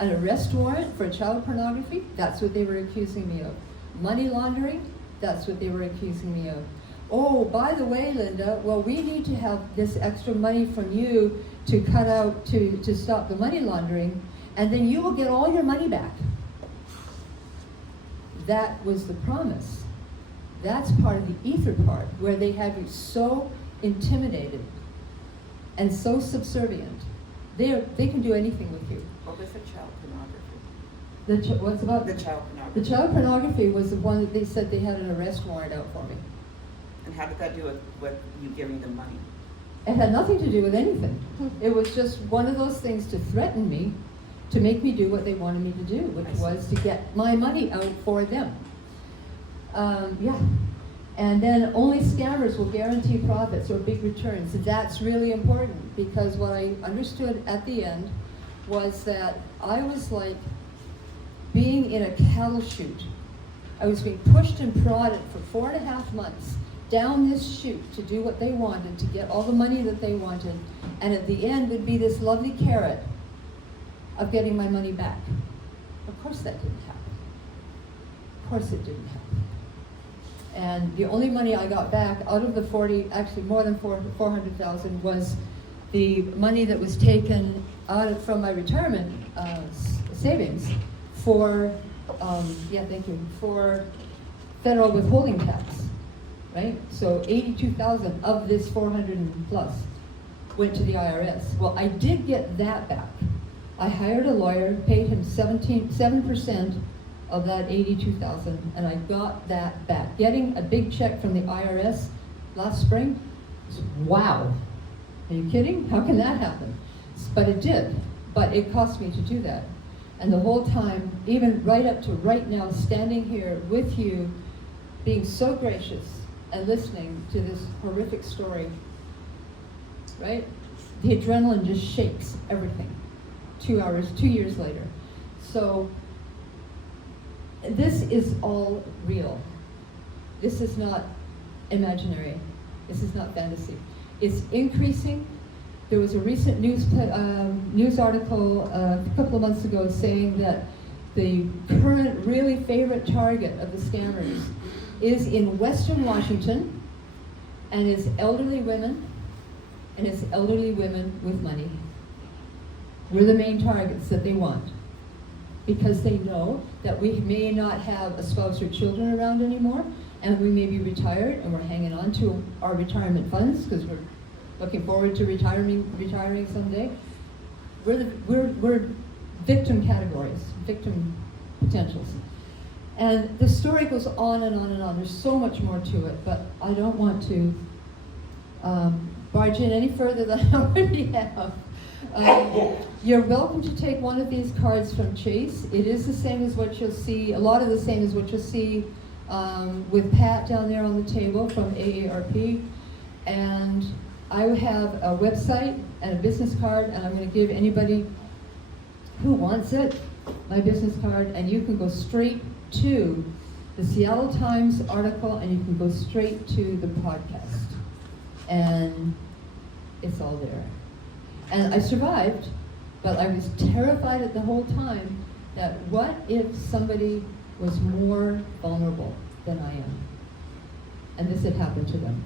An arrest warrant for child pornography, that's what they were accusing me of. Money laundering, that's what they were accusing me of. Oh, by the way, Linda, well, we need to have this extra money from you to cut out, to stop the money laundering, and then you will get all your money back. That was the promise. That's part of the ether part, where they have you so intimidated and so subservient. They can do anything with you. What was the child pornography? What's about? The child pornography. The child pornography was the one that they said they had an arrest warrant out for me. And how did that do with you giving them money? It had nothing to do with anything. It was just one of those things to threaten me, to make me do what they wanted me to do, which was to get my money out for them. Yeah. And then only scammers will guarantee profits or big returns. That's really important, because what I understood at the end was that I was like being in a cattle chute. I was being pushed and prodded for 4.5 months down this chute to do what they wanted, to get all the money that they wanted, and at the end would be this lovely carrot of getting my money back. Of course that didn't happen. Of course it didn't happen. And the only money I got back out of the 40, actually more than 400,000, was the money that was taken from my retirement savings for, for federal withholding tax, right? So 82,000 of this 400 and plus went to the IRS. Well, I did get that back. I hired a lawyer, paid him 7% of that 82,000, and I got that back. Getting a big check from the IRS last spring, wow. Are you kidding? How can that happen? But it did. But it cost me to do that. And the whole time, even right up to right now, standing here with you, being so gracious and listening to this horrific story, right? The adrenaline just shakes everything. 2 years later. So this is all real. This is not imaginary. This is not fantasy. It's increasing. There was a recent news article a couple of months ago saying that the current really favorite target of the scammers is in Western Washington, and it's elderly women, and it's elderly women with money. We're the main targets that they want, because they know that we may not have a spouse or children around anymore, and we may be retired, and we're hanging on to our retirement funds because we're looking forward to retiring someday. We're victim categories, victim potentials. And the story goes on and on and on. There's so much more to it, but I don't want to barge in any further than I already have. You're welcome to take one of these cards from Chase. It is the same as what you'll see, a lot of the same as what you'll see with Pat down there on the table from AARP. And I have a website and a business card, and I'm going to give anybody who wants it my business card, and you can go straight to the Seattle Times article, and you can go straight to the podcast. And it's all there. And I survived, but I was terrified at the whole time that what if somebody was more vulnerable than I am? And this had happened to them.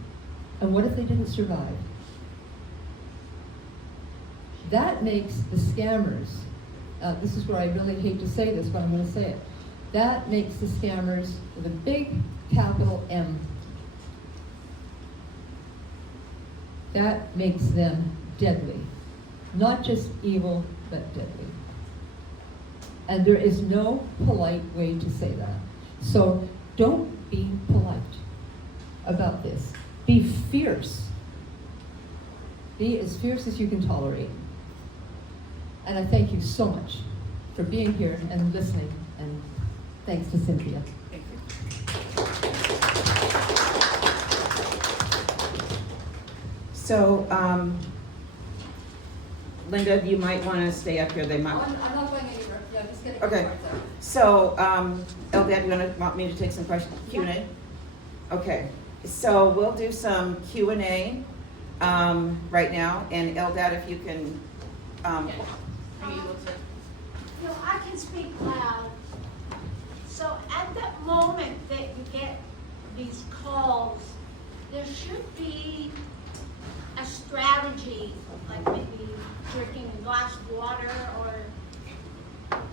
And what if they didn't survive? That makes the scammers, this is where I really hate to say this, but I'm going to say it. That makes the scammers with a big capital M. That makes them deadly. Not just evil, but deadly. And there is no polite way to say that. So don't be polite about this. Be fierce. Be as fierce as you can tolerate. And I thank you so much for being here and listening. And thanks to Cynthia. Thank you. So, Linda, you might want to stay up here. They might. I'm not going anywhere. Yeah, just getting Okay. cards out. So, Eldad, you want me to take some questions, Q&A? Okay. So we'll do some Q&A right now, and Eldad, if you can. Are you able to? You know, I can speak loud. So at the moment that you get these calls, there should be a strategy, like maybe drinking a glass of water or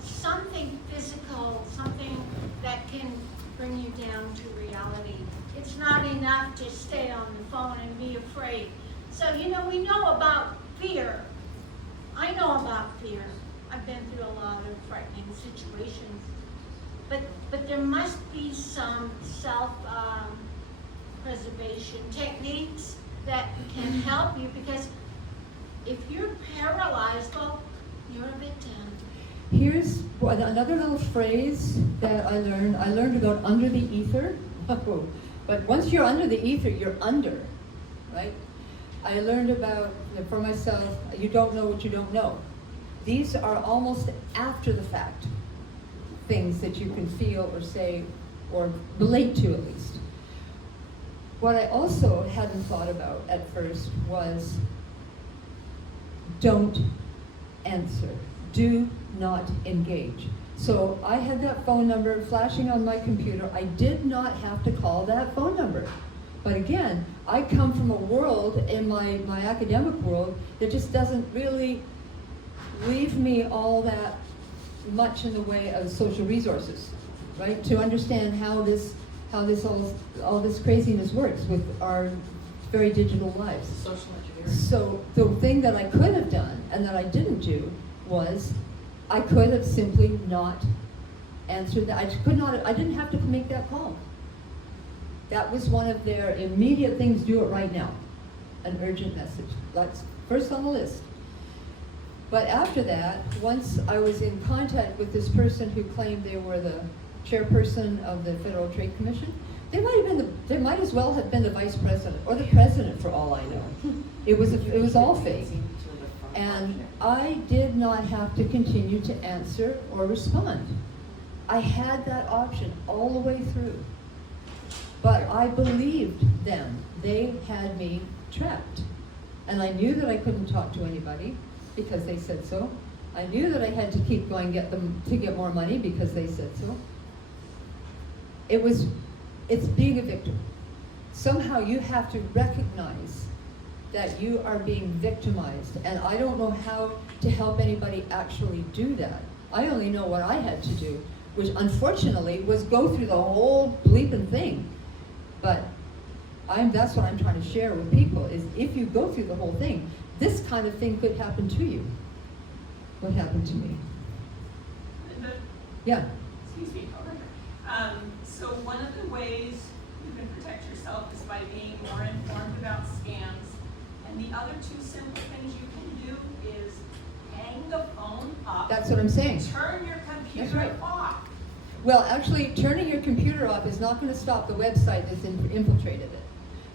something physical, something that can bring you down to reality. It's not enough to stay on the phone and be afraid. So, you know, we know about fear. I know about fear. I've been through a lot of frightening situations. But there must be some self-preservation techniques that can help you, because if you're paralyzed, well, you're a victim. Here's another little phrase that I learned. I learned about under the ether. But once you're under the ether, you're under, right? I learned about, for myself, you don't know what you don't know. These are almost after the fact things that you can feel or say or relate to, at least. What I also hadn't thought about at first was don't answer. Do not engage. So I had that phone number flashing on my computer. I did not have to call that phone number. But again, I come from a world in my academic world that just doesn't really leave me all that much in the way of social resources, right? To understand how all this craziness works with our very digital lives. Social engineering. So the thing that I could have done and that I didn't do was I could have simply not answered that. I didn't have to make that call. That was one of their immediate things. Do it right now. An urgent message. That's first on the list. But after that, once I was in contact with this person who claimed they were the chairperson of the Federal Trade Commission, They might as well have been the vice president or the president for all I know. It was all fake. And I did not have to continue to answer or respond. I had that option all the way through. But I believed them. They had me trapped. And I knew that I couldn't talk to anybody because they said so. I knew that I had to keep going to get more money because they said so. It's being a victim. Somehow you have to recognize that you are being victimized. And I don't know how to help anybody actually do that. I only know what I had to do, which unfortunately was go through the whole bleeping thing. But that's what I'm trying to share with people, is if you go through the whole thing, this kind of thing could happen to you. What happened to me? Linda, Yeah. excuse me, over here. So one of the ways you can protect yourself is by being more informed about scams. And the other two simple things you can do is hang the phone up. That's what I'm saying. Turn your computer That's right. off. Well, actually, turning your computer off is not going to stop the website that's infiltrated it.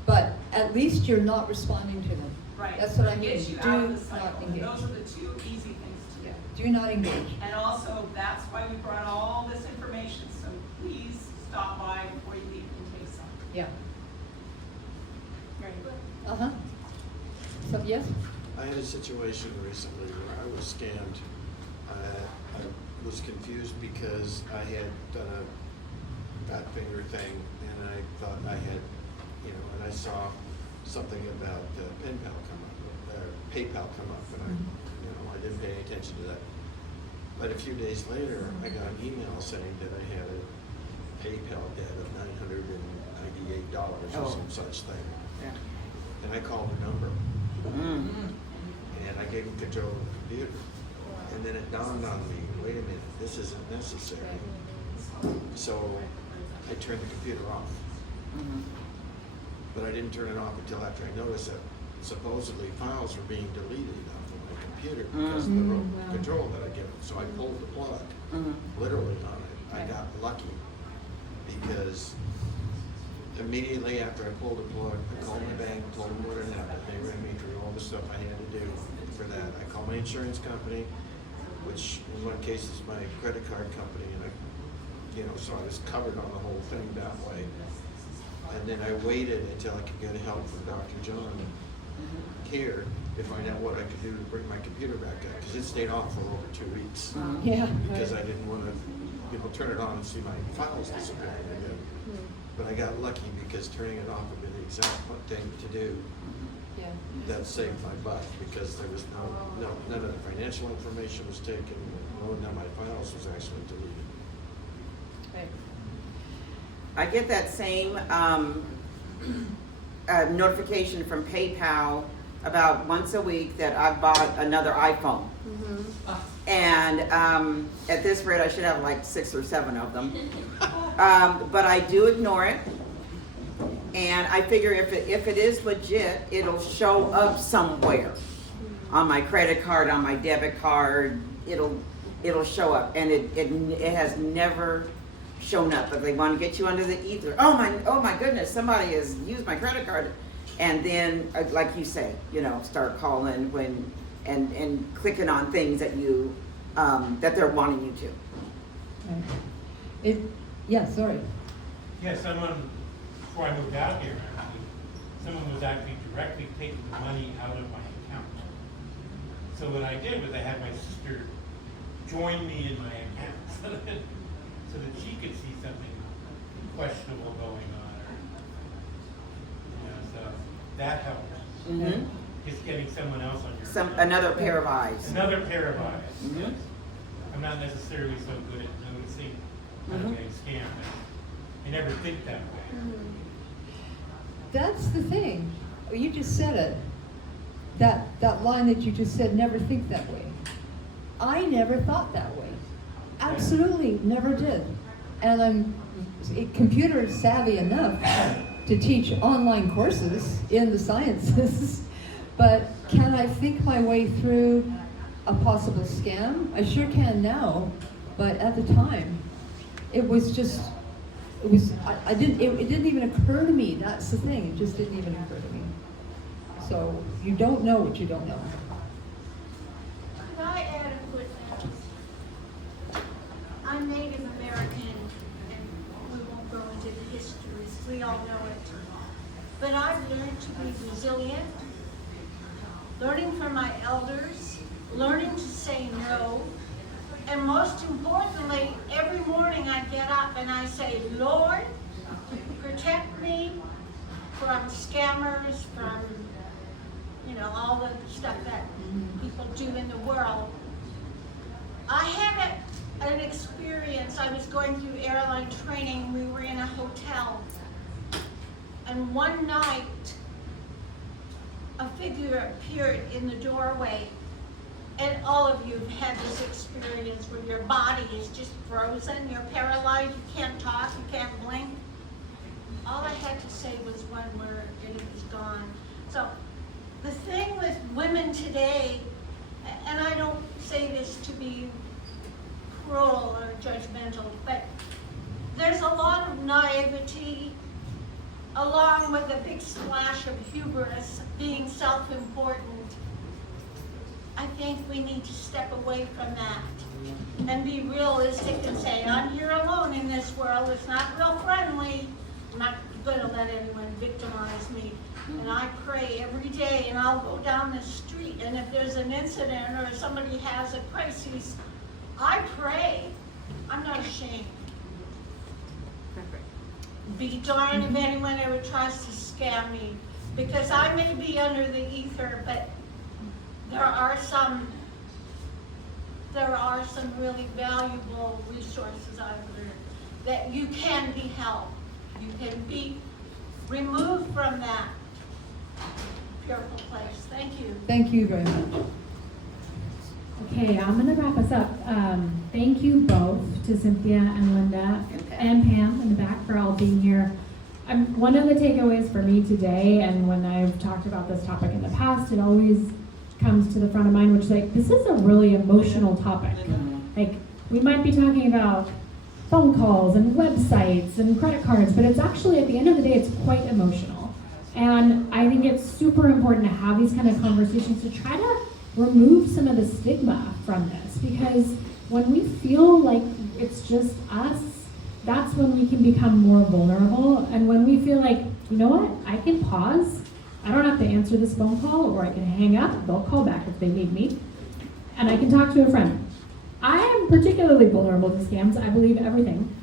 But at least you're not responding to them. Right. That's what I It mean. gets you Do out of the not cycle. And engage. those are the two easy things to do. Yeah. Do not engage. And also, that's why we brought all this information, so please stop by before you leave and take some. Yeah. Right. Uh-huh. So, yes? I had a situation recently where I was scammed. I was confused because I had done a fat finger thing, and I thought I had, and I saw something about PayPal come up, and I didn't pay any attention to that. But a few days later, I got an email saying that I had a PayPal debt of $998 or some such thing. Yeah. And I called the number. Mm. And I gave him control of the computer. And then it dawned on me, wait a minute, this isn't necessary. So I turned the computer off. Mhm. But I didn't turn it off until after I noticed that supposedly files were being deleted off of my computer because of the Wow. control that I gave it. So I pulled the plug, Mhm. literally on it. I got lucky because immediately after I pulled the plug, I called my bank, told them what had happened. They ran me through all the stuff I had to do for that. I called my insurance company, which in one case is my credit card company, and so I was covered on the whole thing that way. And then I waited until I could get help from Dr. John here to find out what I could do to bring my computer back up, because it stayed off for over 2 weeks. Yeah. Because I didn't want to, turn it on and see my files disappearing again. But I got lucky because turning it off would be the exact thing to do. Yeah. That saved my butt because there was none of the financial information was taken, none of my files was actually deleted. Right. I get that same notification from PayPal about once a week that I've bought another iPhone. And at this rate, I should have like 6 or 7 of them. But I do ignore it. And I figure if it is legit, it'll show up somewhere. On my credit card, on my debit card, it'll show up. And it has never shown up. But they want to get you under the ether. Oh my goodness, somebody has used my credit card. And then, like you say, start calling and clicking on things that you that they're wanting you to. Right. Yeah, sorry. Yeah, before I moved out here, actually, someone was actually directly taking the money out of my account. So what I did was I had my sister join me in my account so that she could see something questionable going on. So that helps. Mm-hmm. Just getting someone else on your Another pair of eyes. Another pair of eyes. Mhm. Yes. I'm not necessarily so good at noticing when I'm getting scammed. I never think that way. That's the thing. You just said it. That line that you just said, never think that way. I never thought that way. Absolutely never did. And I'm computer savvy enough to teach online courses in the sciences. But can I think my way through a possible scam? I sure can now, but at the time, it was just it didn't even occur to me, that's the thing, it just didn't even occur to me. So, you don't know what you don't know. Could I add a footnote? I'm Native American, and we won't go into the histories, we all know it. But I've learned to be resilient, learning from my elders, learning to say no, and most importantly, every morning I get up and I say, Lord, protect me from scammers, from, all the stuff that people do in the world. I had an experience. I was going through airline training. We were in a hotel. And one night, a figure appeared in the doorway. And all of you have had this experience where your body is just frozen, you're paralyzed, you can't talk, you can't blink. All I had to say was one word, and it was gone. So the thing with women today, and I don't say this to be cruel or judgmental, but there's a lot of naivety along with a big splash of hubris, being self-important. I think we need to step away from that and be realistic and say, I'm here alone in this world. It's not real friendly. I'm not going to let anyone victimize me. And I pray every day, and I'll go down the street, and if there's an incident or somebody has a crisis, I pray. I'm not ashamed. Be darned if anyone ever tries to scam me, because I may be under the ether, but there are some really valuable resources I've learned that you can be helped. You can be removed from that fearful place. Thank you. Thank you very much. Okay, I'm going to wrap us up. Thank you both to Cynthia and Linda and Pam in the back for all being here. One of the takeaways for me today, and when I've talked about this topic in the past, it always comes to the front of mind, which this is a really emotional topic. We might be talking about phone calls and websites and credit cards, but it's actually, at the end of the day, it's quite emotional. And I think it's super important to have these kind of conversations to try to remove some of the stigma from this, because when we feel like it's just us, that's when we can become more vulnerable. And when we feel like, you know what, I can pause, I don't have to answer this phone call, or I can hang up, they'll call back if they need me, and I can talk to a friend. I am particularly vulnerable to scams. I believe everything.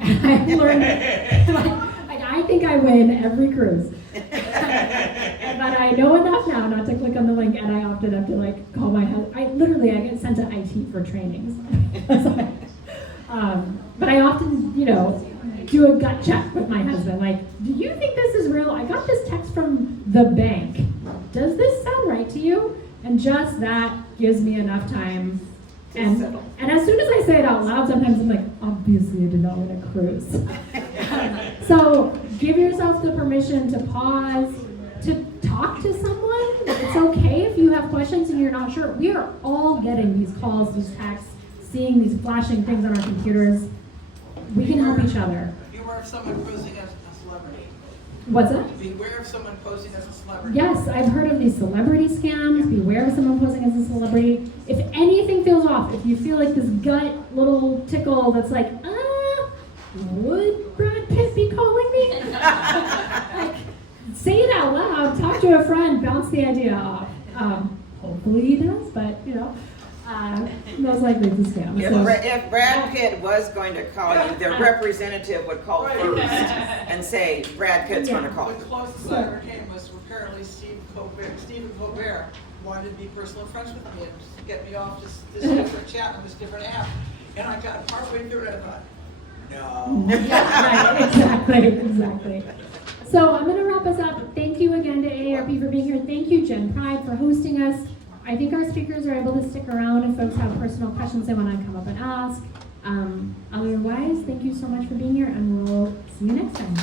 I've learned, I think I win every cruise. But I know enough now not to click on the link, and I often have to call my husband. I get sent to IT for trainings. But I often, do a gut check with my husband. Do you think this is real? I got this text from the bank. Does this sound right to you? And just that gives me enough time. And as soon as I say it out loud, sometimes I'm like, obviously I did not want to cruise. So give yourself the permission to pause, to talk to someone. It's okay if you have questions and you're not sure. We are all getting these calls, these texts, seeing these flashing things on our computers. We can help each other. Beware of someone posing as a celebrity. What's that? Beware of someone posing as a celebrity. Yes, I've heard of these celebrity scams. Beware of someone posing as a celebrity. If anything feels off, if you feel like this gut little tickle that's like, would Brad Pitt be calling me? Say it out loud, talk to a friend, bounce the idea off. Hopefully he does, but most likely it's a scam. If Brad Pitt was going to call you, the representative would call first and say, Brad Pitt's going to call you. The closest I ever came was apparently Stephen Colbert wanted to be personal friends with me and get me off this different chat on this different app. And I got halfway through it and I thought, no. Exactly. So I'm going to wrap us up. Thank you again to AARP for being here. Thank you, Jen Pride, for hosting us. I think our speakers are able to stick around if folks have personal questions they want to come up and ask. Otherwise, thank you so much for being here, and we'll see you next time.